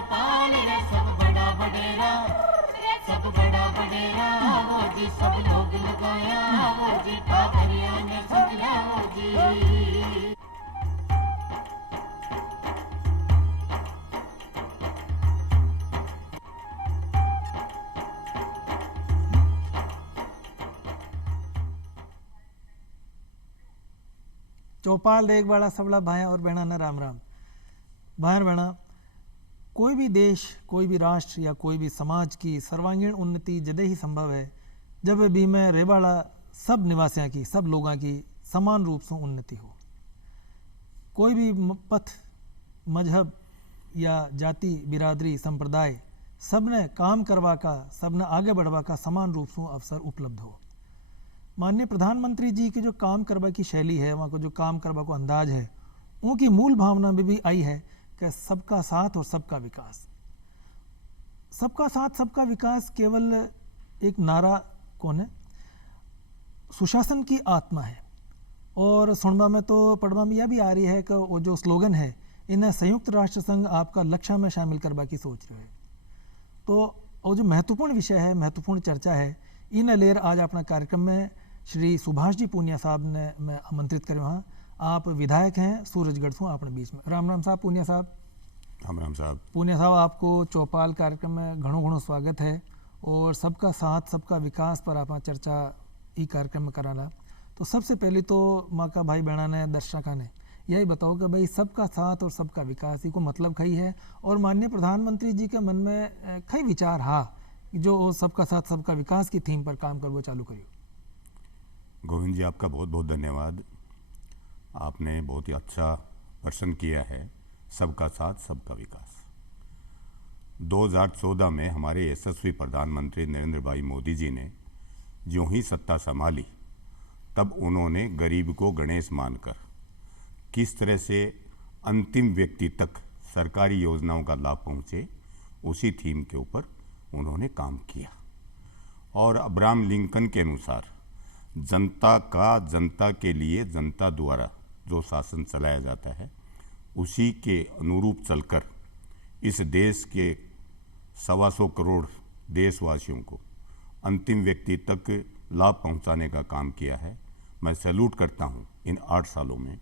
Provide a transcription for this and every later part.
चौपाल रे सब बड़ा बडेरा, सब बड़ा बडेरा वो जी सब लोग लगाया वो जी ठाकरिया ने सजया वो जी। चौपाल रेग वाला सबला भाया और बहना न राम राम। भाई बहना, कोई भी देश, कोई भी राष्ट्र या कोई भी समाज की सर्वांगीण उन्नति जदे ही संभव है जब भी में रेवाड़ा सब निवासियों की, सब लोगों की समान रूप से उन्नति हो। कोई भी पथ, मजहब या जाति, बिरादरी, संप्रदाय सबने काम करवा का, सबने आगे बढ़वा का समान रूप से अवसर उपलब्ध हो। माननीय प्रधानमंत्री जी की जो काम करवा की शैली है, वहाँ को जो काम करवा को अंदाज है, उनकी मूल भावना में भी आई है कि सबका साथ और सबका विकास। सबका साथ सबका विकास केवल एक नारा कौन है, सुशासन की आत्मा है। और सुनवा में तो पढ़वा में यह भी आ रही है कि वो जो स्लोगन है, इन्हें संयुक्त राष्ट्र संघ आपका लक्ष्य में शामिल करवा की सोच रहे हैं। तो वो जो महत्वपूर्ण विषय है, महत्वपूर्ण चर्चा है, इन लेर आज अपना कार्यक्रम में श्री सुभाष जी पूनिया साहब ने मैं आमंत्रित करें। वहाँ आप विधायक हैं सूरजगढ़ से अपने बीच में। राम राम साहब पूनिया साहब। राम राम साहब। पूनिया साहब, आपको चौपाल कार्यक्रम में घणो घणो स्वागत है और सबका साथ सबका विकास पर आप चर्चा ई कार्यक्रम में कराना। तो सबसे पहले तो माँ का भाई बहना ने, दर्शका ने यही बताओ कि भाई सबका साथ और सबका विकास को मतलब कई है और माननीय प्रधानमंत्री जी के मन में कई विचार हा जो सबका साथ सबका विकास की थीम पर काम करवा चालू करियो। गोविंद जी, आपका बहुत बहुत धन्यवाद। आपने बहुत ही अच्छा प्रश्न किया है। सबका साथ सबका विकास 2014 में हमारे यशस्वी प्रधानमंत्री नरेंद्र भाई मोदी जी ने जो ही सत्ता संभाली, तब उन्होंने गरीब को गणेश मानकर किस तरह से अंतिम व्यक्ति तक सरकारी योजनाओं का लाभ पहुँचे, उसी थीम के ऊपर उन्होंने काम किया। और अब्राहम लिंकन के अनुसार जनता का जनता के लिए जनता द्वारा जो शासन चलाया जाता है, उसी के अनुरूप चलकर इस देश के 125 करोड़ देशवासियों को अंतिम व्यक्ति तक लाभ पहुंचाने का काम किया है। मैं सैल्यूट करता हूं इन 8 सालों में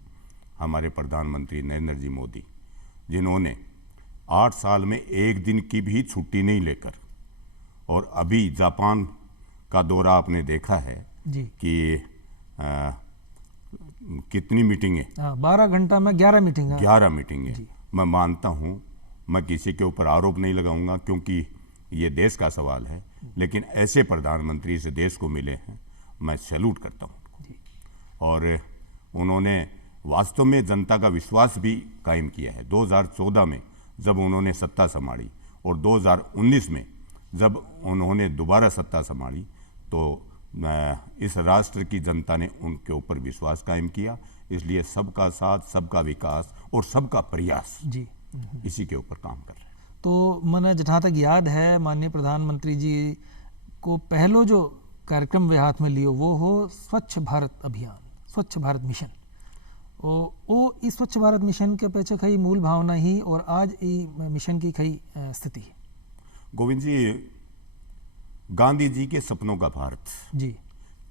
हमारे प्रधानमंत्री नरेंद्र जी मोदी, जिन्होंने 8 साल में एक दिन की भी छुट्टी नहीं लेकर, और अभी जापान का दौरा आपने देखा है जी कि कितनी मीटिंगें, 12 घंटा में 11 मीटिंग 11 मीटिंगें। मैं मानता हूं, मैं किसी के ऊपर आरोप नहीं लगाऊंगा क्योंकि ये देश का सवाल है, लेकिन ऐसे प्रधानमंत्री इस देश को मिले हैं, मैं सैल्यूट करता हूं उनको। और उन्होंने वास्तव में जनता का विश्वास भी कायम किया है। 2014 में जब उन्होंने सत्ता संभाली और 2019 में जब उन्होंने दोबारा सत्ता संभाली, तो इस राष्ट्र की जनता ने उनके ऊपर विश्वास कायम किया। इसलिए सबका साथ सबका विकास और सबका प्रयास जी इसी के ऊपर काम कर रहे हैं। तो मैंने जहाँ तक याद है, माननीय प्रधानमंत्री जी को पहलो जो कार्यक्रम वे हाथ में लियो वो हो स्वच्छ भारत अभियान, स्वच्छ भारत मिशन। वो इस स्वच्छ भारत मिशन के पीछे कई मूल भावना ही और आज ये मिशन की कई स्थिति है। गोविंद जी, गांधी जी के सपनों का भारत जी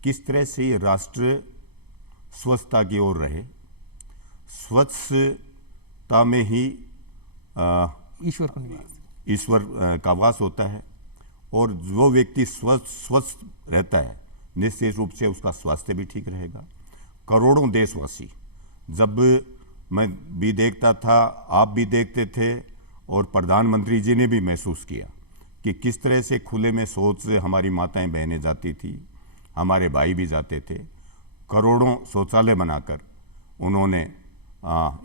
किस तरह से ये राष्ट्र स्वच्छता की ओर रहे, स्वच्छता में ही ईश्वर का वास होता है, और जो व्यक्ति स्वस्थ रहता है निश्चित रूप से उसका स्वास्थ्य भी ठीक रहेगा। करोड़ों देशवासी, जब मैं भी देखता था, आप भी देखते थे, और प्रधानमंत्री जी ने भी महसूस किया कि किस तरह से खुले में शौच से हमारी माताएं बहनें जाती थी, हमारे भाई भी जाते थे। करोड़ों शौचालय बनाकर उन्होंने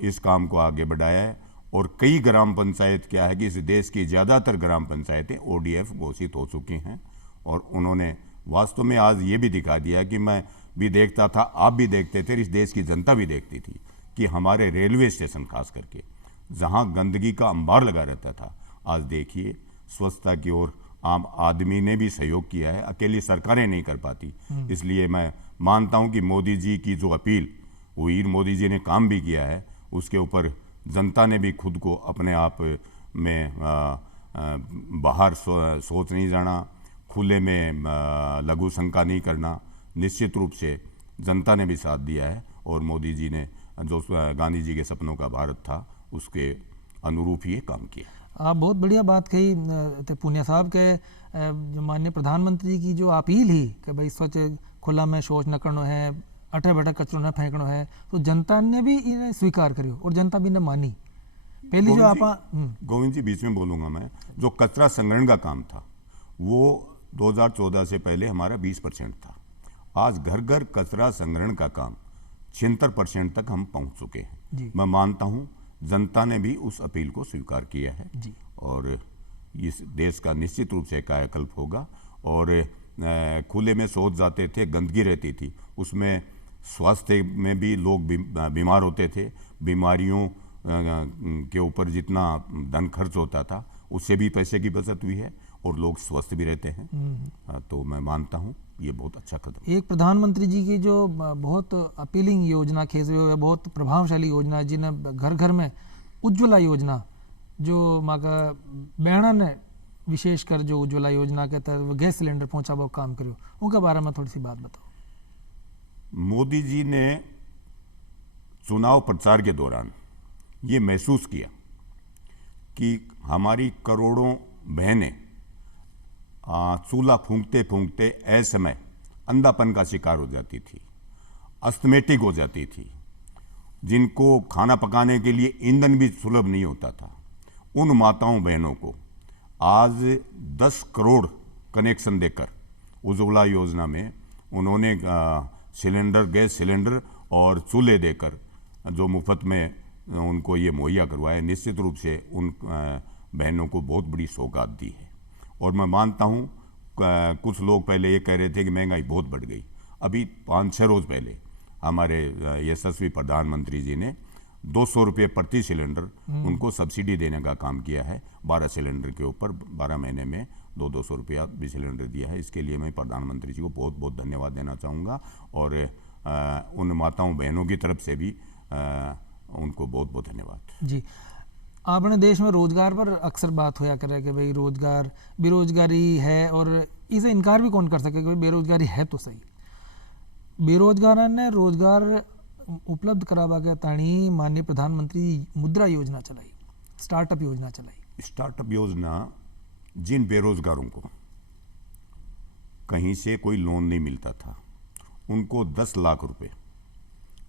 इस काम को आगे बढ़ाया है। और कई ग्राम पंचायत क्या है कि इस देश की ज़्यादातर ग्राम पंचायतें ODF घोषित हो चुकी हैं, और उन्होंने वास्तव में आज ये भी दिखा दिया कि मैं भी देखता था, आप भी देखते थे, इस देश की जनता भी देखती थी कि हमारे रेलवे स्टेशन खास करके जहाँ गंदगी का अंबार लगा रहता था, आज देखिए स्वच्छता की ओर आम आदमी ने भी सहयोग किया है, अकेली सरकारें नहीं कर पाती। इसलिए मैं मानता हूं कि मोदी जी की जो अपील हुई, मोदी जी ने काम भी किया है, उसके ऊपर जनता ने भी खुद को अपने आप में बाहर सोच नहीं जाना, खुले में लघु शंका नहीं करना, निश्चित रूप से जनता ने भी साथ दिया है और मोदी जी ने जो गांधी जी के सपनों का भारत था उसके अनुरूप ही ये काम किया। आप बहुत बढ़िया बात कही ते पूनिया साहब के जो माननीय प्रधानमंत्री की जो अपील ही कि भाई स्वच्छ खुला में शौच न करना है, अठे बैठा कचरो न फेंकना है, तो जनता ने भी इन्हें स्वीकार करियो और जनता भी ने मानी। पहली जो आप गोविंद जी बीच में बोलूंगा मैं, जो कचरा संग्रहण का काम था वो 2014 से पहले हमारा 20% था। आज घर घर कचरा संग्रहण का काम 76% तक हम पहुंच चुके हैं। मैं मानता हूं जनता ने भी उस अपील को स्वीकार किया है और इस देश का निश्चित रूप से कायाकल्प होगा। और खुले में शौच जाते थे, गंदगी रहती थी, उसमें स्वास्थ्य में भी लोग बीमार होते थे, बीमारियों के ऊपर जितना धन खर्च होता था उससे भी पैसे की बचत हुई है और लोग स्वस्थ भी रहते हैं। तो मैं मानता हूं ये बहुत अच्छा कदम। एक प्रधानमंत्री जी की जो बहुत अपीलिंग योजना खींच रही है, बहुत प्रभावशाली योजना है, जिन्हें घर घर में उज्ज्वला योजना जो माका बहना ने विशेषकर जो उज्ज्वला योजना के तहत गैस सिलेंडर पहुंचावा काम करो, उनके बारे में थोड़ी सी बात बताओ। मोदी जी ने चुनाव प्रचार के दौरान ये महसूस किया कि हमारी करोड़ों बहनें चूल्हा फूंकते फूंकते असमय अंधापन का शिकार हो जाती थी, अस्थमेटिक हो जाती थी, जिनको खाना पकाने के लिए ईंधन भी सुलभ नहीं होता था। उन माताओं बहनों को आज 10 करोड़ कनेक्शन देकर उज्ज्वला योजना में उन्होंने सिलेंडर, गैस सिलेंडर और चूल्हे देकर जो मुफ्त में उनको ये मुहैया करवाया, निश्चित रूप से उन बहनों को बहुत बड़ी सौगात दी है। और मैं मानता हूँ कुछ लोग पहले ये कह रहे थे कि महंगाई बहुत बढ़ गई। अभी 5-6 रोज पहले हमारे यशस्वी प्रधानमंत्री जी ने 200 रुपये प्रति सिलेंडर उनको सब्सिडी देने का काम किया है। 12 सिलेंडर के ऊपर 12 महीने में 200 रुपया भी सिलेंडर दिया है। इसके लिए मैं प्रधानमंत्री जी को बहुत बहुत धन्यवाद देना चाहूँगा और उन माताओं बहनों की तरफ से भी उनको बहुत बहुत धन्यवाद। जी, अपने देश में रोजगार पर अक्सर बात होया करे कि भाई रोजगार, बेरोजगारी है और इसे इनकार भी कौन कर सके कि भाई बेरोजगारी है तो सही। बेरोजगार ने रोजगार उपलब्ध करावा के ताणी माननीय प्रधानमंत्री मुद्रा योजना चलाई, स्टार्टअप योजना चलाई। स्टार्टअप योजना जिन बेरोजगारों को कहीं से कोई लोन नहीं मिलता था उनको 10 लाख रुपए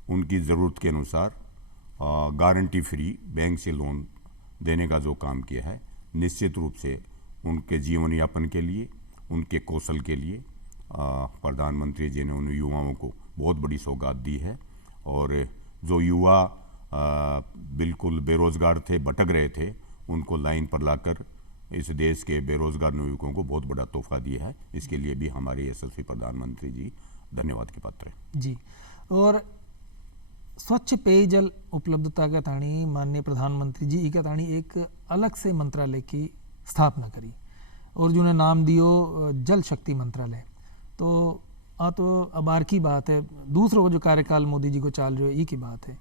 उनकी ज़रूरत के अनुसार गारंटी फ्री बैंक से लोन देने का जो काम किया है, निश्चित रूप से उनके जीवन यापन के लिए, उनके कौशल के लिए प्रधानमंत्री जी ने उन युवाओं को बहुत बड़ी सौगात दी है। और जो युवा बिल्कुल बेरोजगार थे, भटक रहे थे, उनको लाइन पर लाकर इस देश के बेरोजगार युवकों को बहुत बड़ा तोहफा दिया है। इसके लिए भी हमारे यशस्वी प्रधानमंत्री जी धन्यवाद के पात्र हैं। जी, और स्वच्छ पेयजल उपलब्धता के ताणी माननीय प्रधानमंत्री जी के ताणी एक अलग से मंत्रालय की स्थापना करी और जिन्हें नाम दियो जल शक्ति मंत्रालय। तो अबार की बात है, दूसरों जो कार्यकाल मोदी जी को चाल रहे ये की बात है।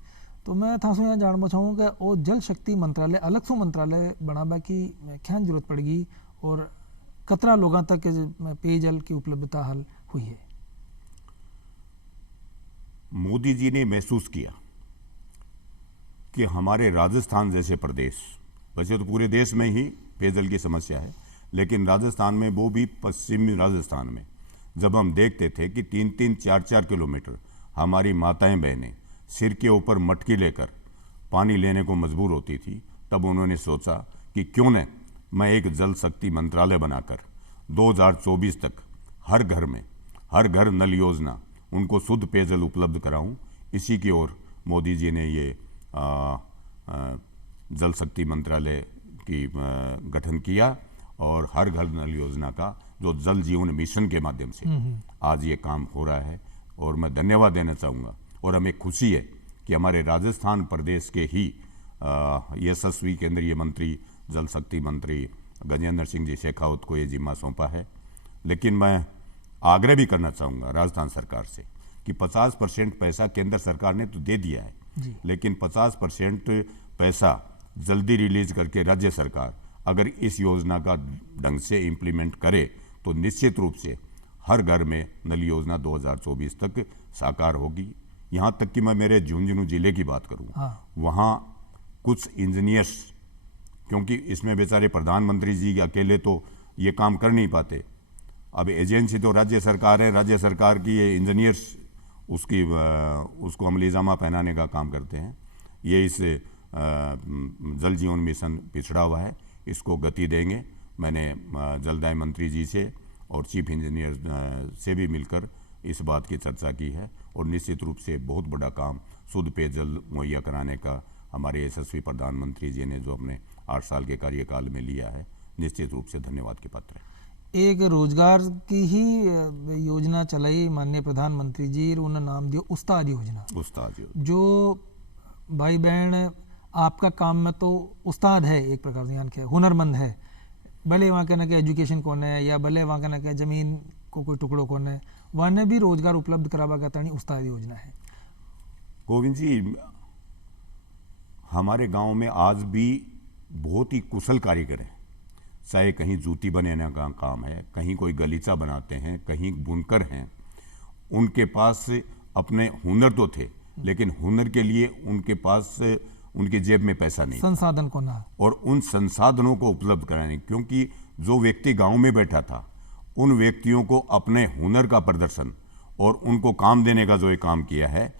तो मैं था यहाँ जानना चाहूँ कि वो जल शक्ति मंत्रालय अलग से मंत्रालय बनाबा की क्या जरूरत पड़ेगी और कतरा लोगों तक पेयजल की उपलब्धता हल हुई है। मोदी जी ने महसूस किया कि हमारे राजस्थान जैसे प्रदेश, वैसे तो पूरे देश में ही पेयजल की समस्या है, लेकिन राजस्थान में, वो भी पश्चिमी राजस्थान में, जब हम देखते थे कि 3-3, 4-4 किलोमीटर हमारी माताएं बहनें सिर के ऊपर मटकी लेकर पानी लेने को मजबूर होती थी, तब उन्होंने सोचा कि क्यों न मैं एक जल शक्ति मंत्रालय बनाकर 2024 तक हर घर में, हर घर नल योजना, उनको शुद्ध पेयजल उपलब्ध कराऊं। इसी की ओर मोदी जी ने ये जल शक्ति मंत्रालय की गठन किया और हर घर नल योजना का जो जल जीवन मिशन के माध्यम से आज ये काम हो रहा है। और मैं धन्यवाद देना चाहूँगा और हमें खुशी है कि हमारे राजस्थान प्रदेश के ही यशस्वी केंद्रीय मंत्री, जल शक्ति मंत्री गजेंद्र सिंह जी शेखावत को ये जिम्मा सौंपा है। लेकिन मैं आग्रह भी करना चाहूँगा राजस्थान सरकार से कि 50% पैसा केंद्र सरकार ने तो दे दिया है, लेकिन 50% पैसा जल्दी रिलीज करके राज्य सरकार अगर इस योजना का ढंग से इम्प्लीमेंट करे तो निश्चित रूप से हर घर में नल योजना 2024 तक साकार होगी। यहाँ तक कि मैं मेरे झुंझुनू जिले की बात करूँ, वहाँ कुछ इंजीनियर्स, क्योंकि इसमें बेचारे प्रधानमंत्री जी अकेले तो ये काम कर नहीं पाते, अब एजेंसी तो राज्य सरकार है, राज्य सरकार की ये इंजीनियर्स उसको अमली जामा पहनाने का काम करते हैं। ये इस जल जीवन मिशन पिछड़ा हुआ है, इसको गति देंगे। मैंने जलदाय मंत्री जी से और चीफ इंजीनियर से भी मिलकर इस बात की चर्चा की है और निश्चित रूप से बहुत बड़ा काम शुद्ध पेयजल मुहैया कराने का हमारे यशस्वी प्रधानमंत्री जी ने जो अपने 8 साल के कार्यकाल में लिया है, निश्चित रूप से धन्यवाद के पात्र है। एक रोजगार की ही योजना चलाई माननीय प्रधानमंत्री जी, उन्होंने नाम दिया उस्ताद योजना। उस्ताद जो भाई बहन आपका काम में तो उस्ताद है एक प्रकार से, यानी कि हुनरमंद है, भले वहाँ कहना कि एजुकेशन कौन है या भले वहाँ कहना कि जमीन को कोई टुकड़ो कौन है, वहाँ भी रोजगार उपलब्ध करावा का तानी उस्ताद योजना है। गोविंद जी, हमारे गांव में आज भी बहुत ही कुशल कारीगर हैं, चाहे कहीं जूती बनाने का काम है, कहीं कोई गलीचा बनाते हैं, कहीं बुनकर हैं। उनके पास अपने हुनर तो थे, लेकिन हुनर के लिए उनके पास उनकी जेब में पैसा नहीं, संसाधन को ना, और उन संसाधनों को उपलब्ध कराने, क्योंकि जो व्यक्ति गांव में बैठा था उन व्यक्तियों को अपने हुनर का प्रदर्शन और उनको काम देने का जो ये काम किया है,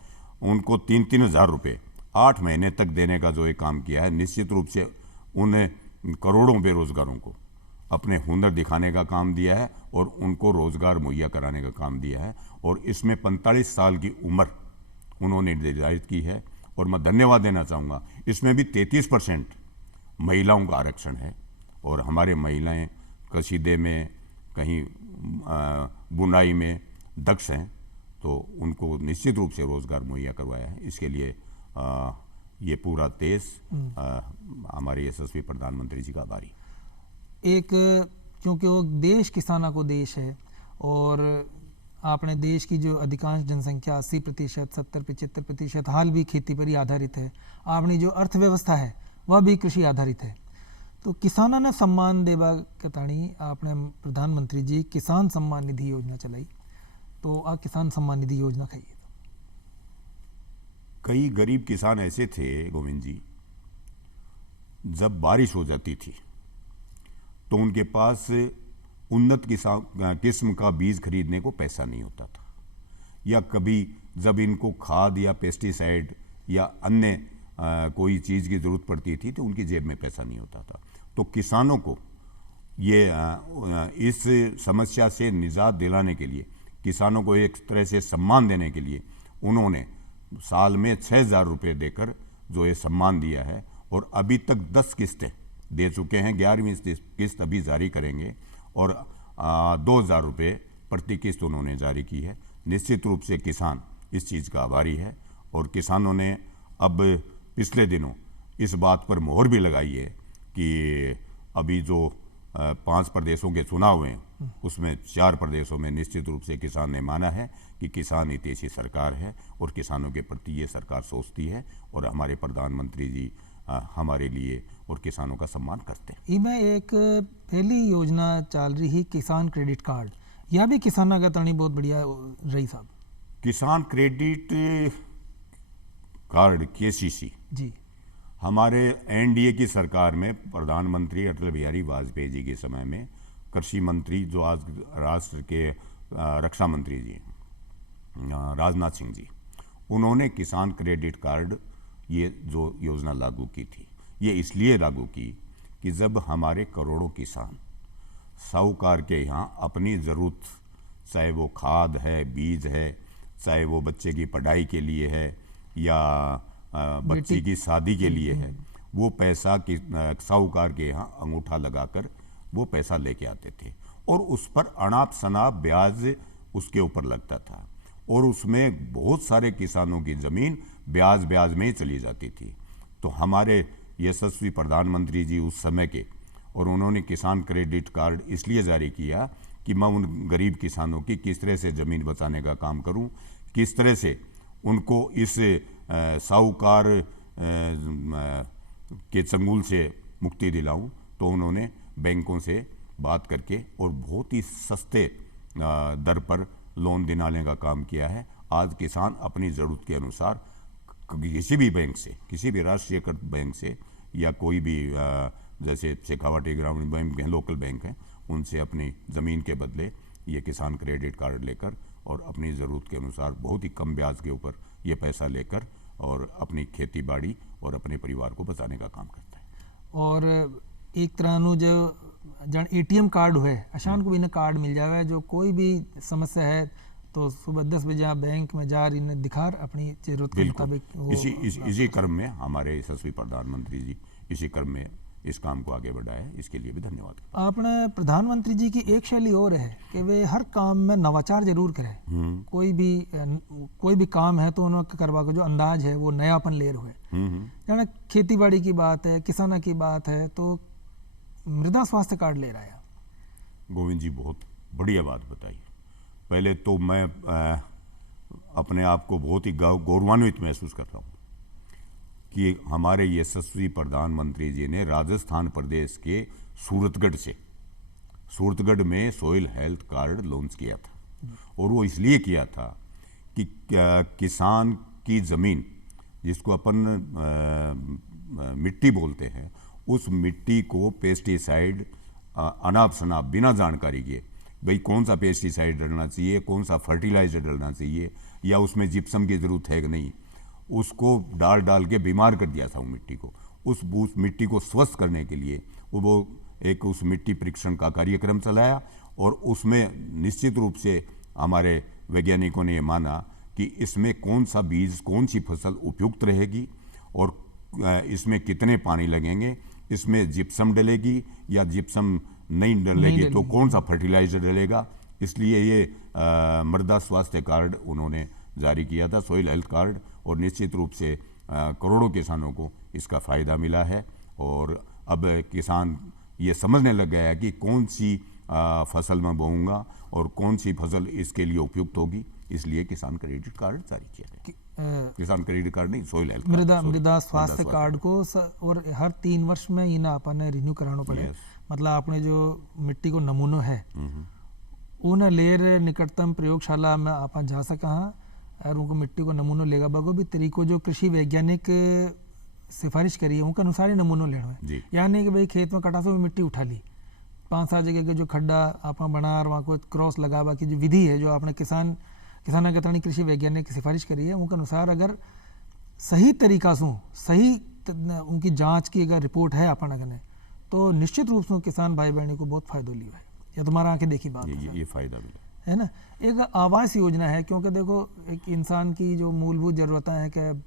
उनको 3-3 हज़ार रुपये 8 महीने तक देने का जो ये काम किया है, निश्चित रूप से उन्हें करोड़ों बेरोजगारों को अपने हुनर दिखाने का काम दिया है और उनको रोजगार मुहैया कराने का काम दिया है। और इसमें 45 साल की उम्र उन्होंने निर्धारित की है और मैं धन्यवाद देना चाहूँगा। इसमें भी 33% महिलाओं का आरक्षण है और हमारे महिलाएं कसीदे में, कहीं बुनाई में दक्ष हैं, तो उनको निश्चित रूप से रोजगार मुहैया करवाया है। इसके लिए ये पूरा देश हमारे यशस्वी प्रधानमंत्री जी का आभारी। एक क्योंकि वो देश किसानों को देश है और अपने देश की जो अधिकांश जनसंख्या 80%, 70-75% हाल भी खेती पर ही आधारित है। अपनी जो अर्थव्यवस्था है वह भी कृषि आधारित है। तो किसानों ने सम्मान देवा कताणी आपने प्रधानमंत्री जी किसान सम्मान निधि योजना चलाई, तो आ किसान सम्मान निधि योजना खाइए। कई गरीब किसान ऐसे थे गोविंद जी, जब बारिश हो जाती थी तो उनके पास उन्नत किस्म का बीज खरीदने को पैसा नहीं होता था, या कभी जब इनको खाद या पेस्टिसाइड या अन्य कोई चीज़ की ज़रूरत पड़ती थी तो उनकी जेब में पैसा नहीं होता था। तो किसानों को ये इस समस्या से निजात दिलाने के लिए, किसानों को एक तरह से सम्मान देने के लिए उन्होंने साल में 6,000 रुपये देकर जो ये सम्मान दिया है और अभी तक 10 किस्तें दे चुके हैं। 11वीं किस्त अभी जारी करेंगे और 2,000 रुपये प्रति किस्त उन्होंने जारी की है। निश्चित रूप से किसान इस चीज़ का आभारी है और किसानों ने अब पिछले दिनों इस बात पर मोहर भी लगाई है कि अभी जो 5 प्रदेशों के चुनाव हुए हैं उसमें 4 प्रदेशों में निश्चित रूप से किसान ने माना है कि किसान हितैषी सरकार है और किसानों के प्रति ये सरकार सोचती है और हमारे प्रधानमंत्री जी हमारे लिए और किसानों का सम्मान करते हैं। इनमें एक पहली योजना चल रही है किसान क्रेडिट कार्ड, यह भी किसानों का तनी बहुत बढ़िया रही साहब। किसान क्रेडिट कार्ड KCC जी हमारे NDA की सरकार में प्रधानमंत्री अटल बिहारी वाजपेयी जी के समय में कृषि मंत्री जो आज राष्ट्र के रक्षा मंत्री जी राजनाथ सिंह जी, उन्होंने किसान क्रेडिट कार्ड ये जो योजना लागू की थी, ये इसलिए लागू की कि जब हमारे करोड़ों किसान साहूकार के यहाँ अपनी ज़रूरत, चाहे वो खाद है, बीज है, चाहे वो बच्चे की पढ़ाई के लिए है या बच्ची की शादी के लिए है, वो पैसा कि साहूकार के यहाँ अंगूठा लगाकर वो पैसा लेके आते थे और उस पर अनाप शनाप ब्याज उसके ऊपर लगता था और उसमें बहुत सारे किसानों की ज़मीन ब्याज में ही चली जाती थी। तो हमारे यशस्वी प्रधानमंत्री जी उस समय के, और उन्होंने किसान क्रेडिट कार्ड इसलिए जारी किया कि मैं उन गरीब किसानों की किस तरह से ज़मीन बचाने का काम करूं, किस तरह से उनको इस साहूकार के चंगुल से मुक्ति दिलाऊं। तो उन्होंने बैंकों से बात करके और बहुत ही सस्ते दर पर लोन दिलाने का काम किया है। आज किसान अपनी ज़रूरत के अनुसार किसी भी बैंक से, किसी भी राष्ट्रीयकृत बैंक से या कोई भी जैसे शेखावाटी ग्रामीण बैंक हैं, लोकल बैंक हैं, उनसे अपनी ज़मीन के बदले ये किसान क्रेडिट कार्ड लेकर और अपनी ज़रूरत के अनुसार बहुत ही कम ब्याज के ऊपर ये पैसा लेकर और अपनी खेती बाड़ी और अपने परिवार को बचाने का काम करता है। और एक तरह जो जन एटीएम कार्ड हुए अशान को भी इन्हें कार्ड मिल जाए, जो कोई भी समस्या है तो सुबह 10 बजे आप बैंक में जा इन्हें दिखार अपनी जरूरत के मुताबिक। इसी क्रम में हमारे यशस्वी प्रधानमंत्री जी इसी क्रम में इस काम को आगे बढ़ाया है, इसके लिए भी धन्यवाद। आपने प्रधानमंत्री जी की एक शैली और है कि वे हर काम में नवाचार जरूर करें। कोई भी काम है तो उन्होंने करवा का जो अंदाज है वो नयापन ले रहे हैं। खेती बाड़ी की बात है, किसाना की बात है, तो मृदा स्वास्थ्य कार्ड ले रहा है। गोविंद जी बहुत बढ़िया बात बताई। पहले तो मैं अपने आप को बहुत ही गौरवान्वित महसूस कर रहा हूँ कि हमारे यशस्वी प्रधानमंत्री जी ने राजस्थान प्रदेश के सूरतगढ़ में सॉइल हेल्थ कार्ड लॉन्च किया था। और वो इसलिए किया था कि किसान की ज़मीन, जिसको अपन मिट्टी बोलते हैं, उस मिट्टी को पेस्टिसाइड अनाप शनाप बिना जानकारी के, भाई कौन सा पेस्टिसाइड डलना चाहिए, कौन सा फर्टिलाइजर डलना चाहिए, या उसमें जिप्सम की ज़रूरत है कि नहीं, उसको डाल के बीमार कर दिया था वो मिट्टी को। उस मिट्टी को स्वस्थ करने के लिए वो एक उस मिट्टी परीक्षण का कार्यक्रम चलाया और उसमें निश्चित रूप से हमारे वैज्ञानिकों ने ये माना कि इसमें कौन सा बीज, कौन सी फसल उपयुक्त रहेगी और इसमें कितने पानी लगेंगे, इसमें जिप्सम डलेगी या जिप्सम नहीं डलेगी तो कौन सा फर्टिलाइजर डलेगा। इसलिए ये मृदा स्वास्थ्य कार्ड उन्होंने जारी किया था, सॉइल हेल्थ कार्ड, और निश्चित रूप से करोड़ों किसानों को इसका फ़ायदा मिला है। और अब किसान ये समझने लग गया है कि कौन सी फसल मैं बोऊंगा और कौन सी फसल इसके लिए उपयुक्त होगी, इसलिए किसान क्रेडिट कार्ड जारी किया है। किसान क्रेडिट कार्ड नहीं, सॉइल हेल्थ मृदा स्वास्थ्य कार्ड को और हर 3 वर्ष में ये ना अपन रिन्यू कराना पड़े। मतलब आपने जो मिट्टी को नमूनो है उन लेर निकटतम प्रयोगशाला में आप जा सका और उनको मिट्टी को नमूनो लेगा बगो भी तरीको जो कृषि वैज्ञानिक सिफारिश करी है उनके अनुसार ही नमूनो लेना है। यानी कि भाई खेत में कटासों में मिट्टी उठा ली, 5-7 जगह के जो खड्डा आप बना और वहाँ को क्रॉस लगावा की जो विधि है जो आपने किसाना के तणी कृषि वैज्ञानिक की सिफारिश करी है, उनके अनुसार अगर सही तरीका से सही उनकी जांच की अगर रिपोर्ट है अपन अगर तो निश्चित रूप से किसान भाई बहनी को बहुत फायदा लिया है। या तुम्हारा आंखें देखी बात ये फायदा मिला है ना। एक आवास योजना है, क्योंकि देखो एक इंसान की जो मूलभूत ज़रूरतें हैं कि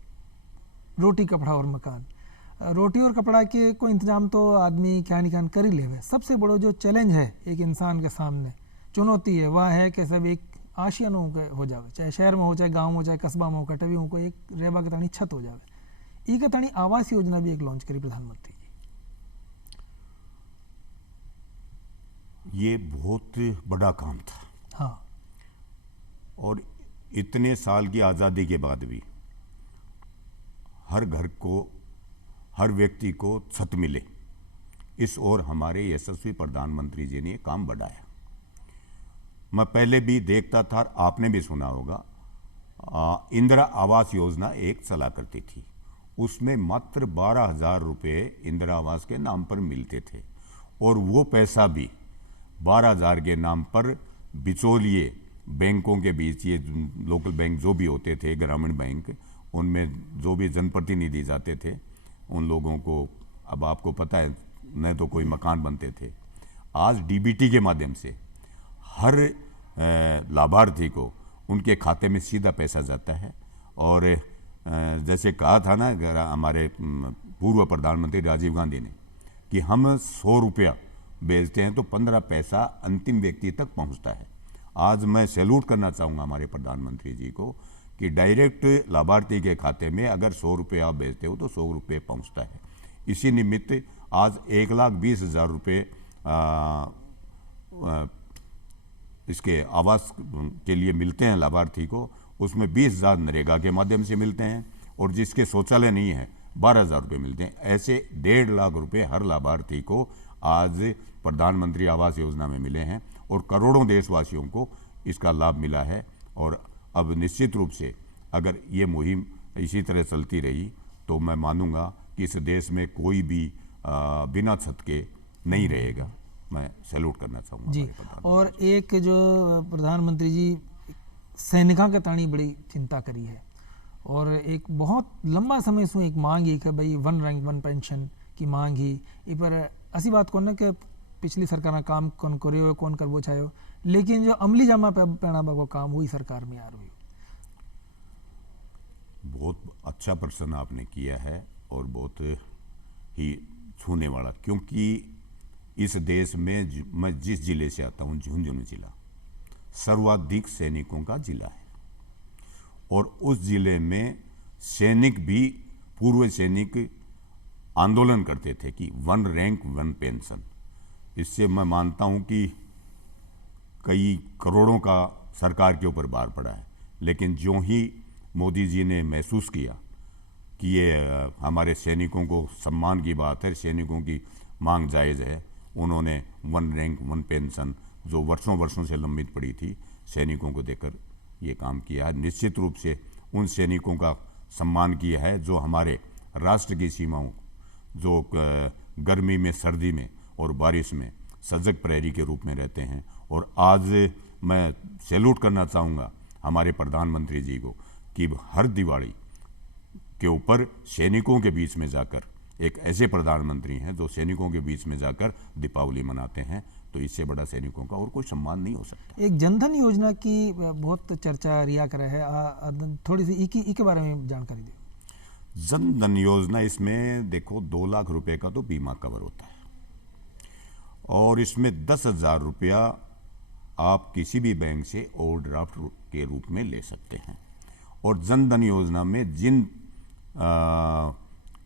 रोटी कपड़ा और मकान, रोटी और कपड़ा के कोई इंतजाम तो आदमी क्या निकान कर ही ले। सबसे बड़ा जो चैलेंज है एक इंसान के सामने चुनौती है वह है कि सब एक आशियान हो जावे, चाहे शहर में हो, चाहे गाँव में हो, चाहे कस्बा में हो, कटवी हो, कोई एक रेबा के तणी छत हो जावे। ई के तणी आवास योजना भी एक लॉन्च करी प्रधानमंत्री जी। ये बहुत बड़ा काम था। हाँ। और इतने साल की आज़ादी के बाद भी हर घर को, हर व्यक्ति को छत मिले, इस ओर हमारे यशस्वी प्रधानमंत्री जी ने काम बढ़ाया। मैं पहले भी देखता था, आपने भी सुना होगा, इंदिरा आवास योजना एक चला करती थी, उसमें मात्र 12,000 रुपये इंदिरा आवास के नाम पर मिलते थे और वो पैसा भी 12,000 के नाम पर बिचौलिए बैंकों के बीच, ये लोकल बैंक जो भी होते थे, ग्रामीण बैंक, उनमें जो भी जनप्रतिनिधि जाते थे उन लोगों को, अब आपको पता है न तो कोई मकान बनते थे। आज डीबीटी के माध्यम से हर लाभार्थी को उनके खाते में सीधा पैसा जाता है। और जैसे कहा था ना हमारे पूर्व प्रधानमंत्री राजीव गांधी ने कि हम 100 रुपया भेजते हैं तो 15 पैसा अंतिम व्यक्ति तक पहुंचता है। आज मैं सैल्यूट करना चाहूँगा हमारे प्रधानमंत्री जी को कि डायरेक्ट लाभार्थी के खाते में अगर 100 रुपये आप भेजते हो तो 100 रुपये पहुँचता है। इसी निमित्त आज 1,20,000 रुपये इसके आवास के लिए मिलते हैं लाभार्थी को, उसमें 20,000 नरेगा के माध्यम से मिलते हैं और जिसके शौचालय नहीं है 12,000 रुपये मिलते हैं। ऐसे 1.5 लाख रुपये हर लाभार्थी को आज प्रधानमंत्री आवास योजना में मिले हैं और करोड़ों देशवासियों को इसका लाभ मिला है। और अब निश्चित रूप से अगर ये मुहिम इसी तरह चलती रही तो मैं मानूंगा कि इस देश में कोई भी बिना छत के नहीं रहेगा। मैं सैल्यूट करना चाहूँगा जी। हमारे प्रधानमंत्री। और एक जो प्रधानमंत्री जी सैनिकों के ताणी बड़ी चिंता करी है और एक बहुत लंबा समय से एक मांग ही कि भाई 1 रैंक 1 पेंशन की मांग ही इ पर ऐसी बात कौन है कि पिछली सरकार काम कौन करे हो कौन करवो चाहे, लेकिन जो अमली जामा पे पहनाबा को काम हुई सरकार में आ रही। बहुत अच्छा प्रश्न आपने किया है और बहुत ही छूने वाला, क्योंकि इस देश में मैं जिस जिले से आता हूँ, झुंझुनू जिला सर्वाधिक सैनिकों का जिला है और उस जिले में सैनिक भी, पूर्व सैनिक आंदोलन करते थे कि 1 रैंक 1 पेंशन। इससे मैं मानता हूं कि कई करोड़ों का सरकार के ऊपर भार पड़ा है, लेकिन जो ही मोदी जी ने महसूस किया कि ये हमारे सैनिकों को सम्मान की बात है, सैनिकों की मांग जायज़ है, उन्होंने 1 रैंक 1 पेंशन जो वर्षों वर्षों से लंबित पड़ी थी सैनिकों को देकर ये काम किया है। निश्चित रूप से उन सैनिकों का सम्मान किया है जो हमारे राष्ट्र की सीमाओं, जो गर्मी में, सर्दी में और बारिश में सजग प्रहरी के रूप में रहते हैं। और आज मैं सैल्यूट करना चाहूँगा हमारे प्रधानमंत्री जी को कि हर दिवाली के ऊपर सैनिकों के बीच में जाकर, एक ऐसे प्रधानमंत्री हैं जो सैनिकों के बीच में जाकर दीपावली मनाते हैं, तो इससे बड़ा सैनिकों का और कोई सम्मान नहीं हो सकता। एक जनधन योजना की बहुत चर्चा रिया कर है, थोड़ी सी इके बारे में जानकारी दो। जन धन योजना, इसमें देखो 2 लाख रुपए का तो बीमा कवर होता है और इसमें 10,000 रुपया आप किसी भी बैंक से ओवरड्राफ्ट के रूप में ले सकते हैं। और जन धन योजना में जिन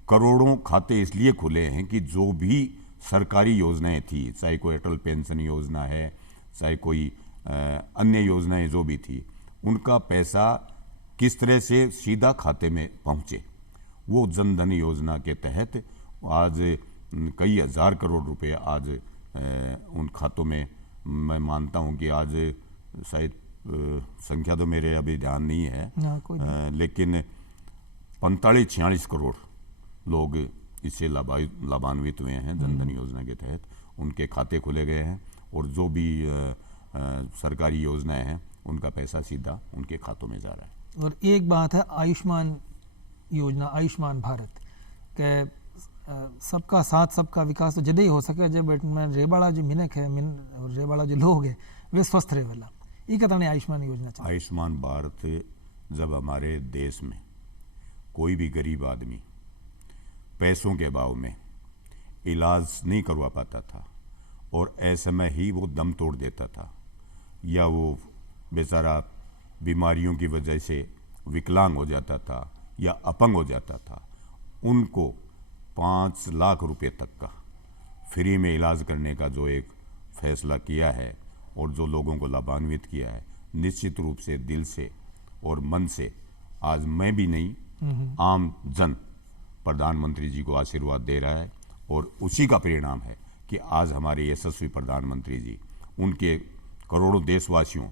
करोड़ों खाते इसलिए खुले हैं कि जो भी सरकारी योजनाएं थी, चाहे कोई अटल पेंशन योजना है, चाहे कोई अन्य योजनाएं जो भी थी, उनका पैसा किस तरह से सीधा खाते में पहुंचे, वो जन धन योजना के तहत आज कई हज़ार करोड़ रुपए आज उन खातों में, मैं मानता हूं कि आज शायद संख्या तो मेरे अभी ध्यान नहीं है, लेकिन 45-46 करोड़ लोग इससे लाभान्वित हुए हैं जन धन योजना के तहत। उनके खाते खुले गए हैं और जो भी सरकारी योजनाएं हैं उनका पैसा सीधा उनके खातों में जा रहा है। और एक बात है आयुष्मान योजना, आयुष्मान भारत के सबका साथ सबका विकास तो जदे ही हो सके जब रेबाड़ा जो मिनक है, रेबाड़ा जो लोग हैं वे स्वस्थ रहे वाला, ये कहता आयुष्मान योजना चाहिए। आयुष्मान भारत जब हमारे देश में कोई भी गरीब आदमी पैसों के अभाव में इलाज नहीं करवा पाता था और ऐसे में ही वो दम तोड़ देता था या वो बेचारा बीमारियों की वजह से विकलांग हो जाता था या अपंग हो जाता था, उनको 5 लाख रुपए तक का फ्री में इलाज करने का जो एक फैसला किया है और जो लोगों को लाभान्वित किया है, निश्चित रूप से दिल से और मन से आज मैं भी नहीं, आम जन प्रधानमंत्री जी को आशीर्वाद दे रहा है। और उसी का परिणाम है कि आज हमारे यशस्वी प्रधानमंत्री जी, उनके करोड़ों देशवासियों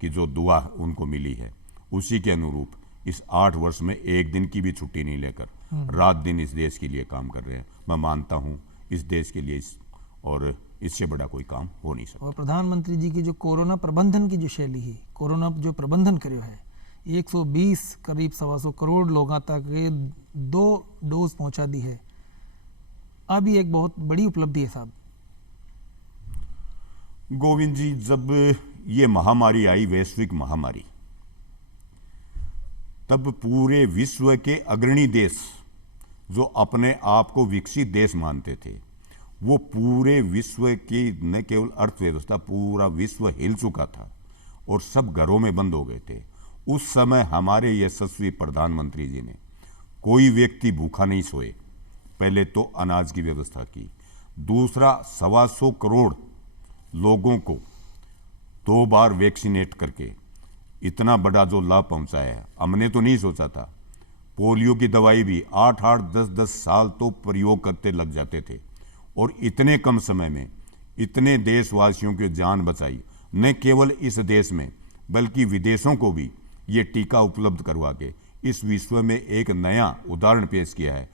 की जो दुआ उनको मिली है, उसी के अनुरूप इस 8 वर्ष में एक दिन की भी छुट्टी नहीं लेकर रात दिन इस देश के लिए काम कर रहे हैं। मैं मानता हूं इस देश के लिए और इससे बड़ा कोई काम हो नहीं सकता। और प्रधानमंत्री जी की जो कोरोना प्रबंधन की जो शैली है, कोरोना जो प्रबंधन करो है, 120 करीब 125 करोड़ लोगों तक 2 डोज पहुंचा दी है, अब ये एक बहुत बड़ी उपलब्धि है साहब। गोविंद जी, जब ये महामारी आई, वैश्विक महामारी, तब पूरे विश्व के अग्रणी देश जो अपने आप को विकसित देश मानते थे, वो पूरे विश्व की न केवल अर्थव्यवस्था, पूरा विश्व हिल चुका था और सब घरों में बंद हो गए थे। उस समय हमारे यशस्वी प्रधानमंत्री जी ने कोई व्यक्ति भूखा नहीं सोए, पहले तो अनाज की व्यवस्था की, दूसरा 125 करोड़ लोगों को 2 बार वैक्सीनेट करके इतना बड़ा जो लाभ पहुंचाया है, हमने तो नहीं सोचा था। पोलियो की दवाई भी 8-8, 10-10 साल तो प्रयोग करते लग जाते थे, और इतने कम समय में इतने देशवासियों की जान बचाई, न केवल इस देश में बल्कि विदेशों को भी ये टीका उपलब्ध करवा के इस विश्व में एक नया उदाहरण पेश किया है।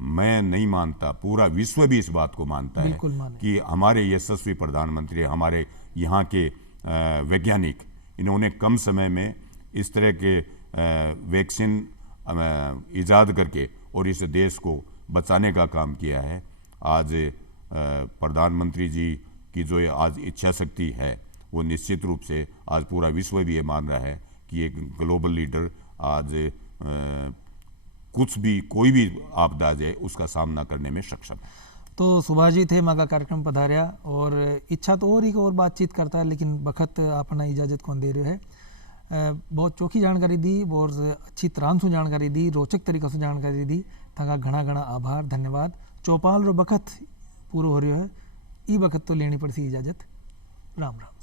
मैं नहीं मानता, पूरा विश्व भी इस बात को मानता है बिल्कुल माने। कि हमारे यशस्वी प्रधानमंत्री, हमारे यहाँ के वैज्ञानिक, इन्होंने कम समय में इस तरह के वैक्सीन इजाद करके और इस देश को बचाने का काम किया है। आज प्रधानमंत्री जी की जो आज इच्छा शक्ति है वो निश्चित रूप से आज पूरा विश्व भी ये मान रहा है कि एक ग्लोबल लीडर आज कुछ भी, कोई भी आपदा आ जाए उसका सामना करने में सक्षम है। तो सुभाष जी थे माँ का कार्यक्रम पधारिया और इच्छा तो और ही और बातचीत करता है, लेकिन बखत अपना इजाज़त कौन दे रहे है। बहुत चौखी जानकारी दी, बहुत अच्छी तरह से जानकारी दी, रोचक तरीक़े से जानकारी दी। तंगा घना घना आभार, धन्यवाद। चौपाल रो बखत पूरो हो रही है, ई बखत तो लेनी पड़सी इजाज़त। राम राम।